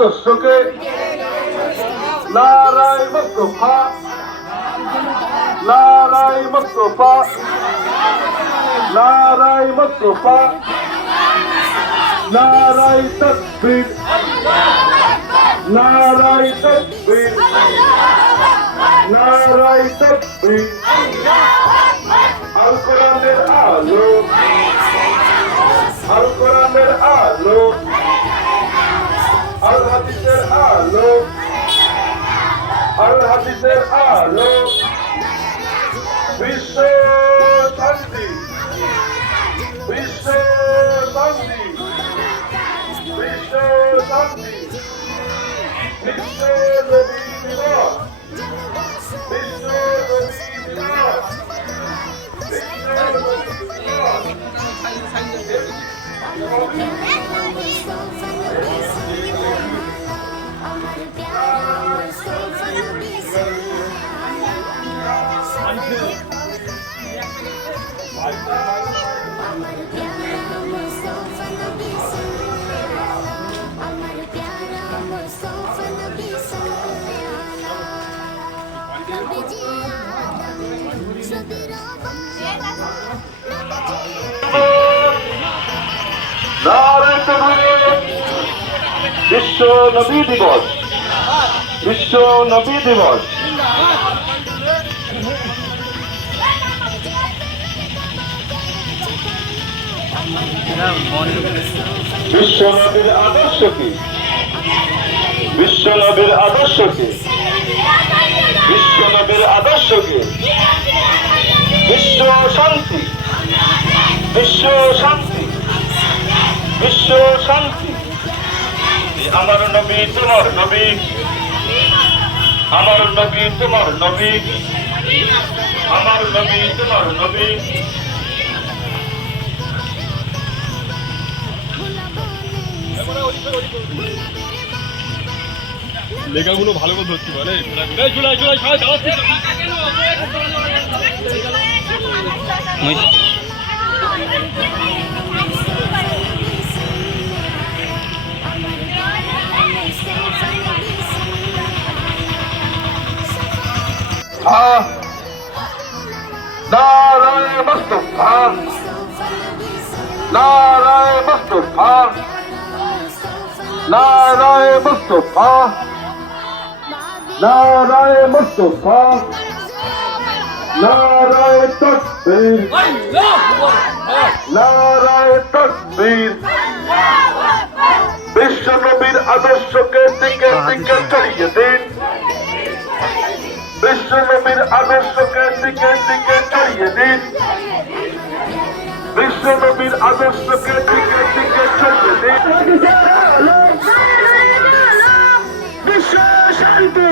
আদর্শকে নারায় মুস্তফা নারায় মুস্তফা নারায় মুস্তফা নারায় তকবীর নারায় তকবীর নারায় তকবীর। আল হাদিসের আলো বিশ্ব শান্তি বিশ্ব শান্তি বিশ্ব শান্তি বিশ্ব নবী দিবস বিশ্ব নবী দিবস বিশ্ব নবী দিবস বিশ্ব নবী দিবস বিশ্ব নবী দিবস বিশ্ব নবীর আদর্শ কি? বিশ্ব নবীর আদর্শ কি? বিশ্ব শান্তি বিশ্ব শান্তি বিশ্ব শান্তি আমার নবী তোমার নবী আমার নবী তোমার নবী আমার নবী তোমার নবী লেখাগুলো ভালো করে ধরতে পারে নারায় মুস্তফা নারায় মুস্তফা নারায় মুস্তফা নারায় মুস্তফা নারায় তকবীর নারায় তকবীর বিশ্ব নবীর আদর্শকে টিকে টিকে চালিয়ে দিন। বিশ্ব নবীর আদর্শকে টিকে টিকে চালিয়ে দিন। বিশ্ব নবীর আদর্শকে টিকে টিকে চালিয়ে দিন। বিশ্ব শান্তি।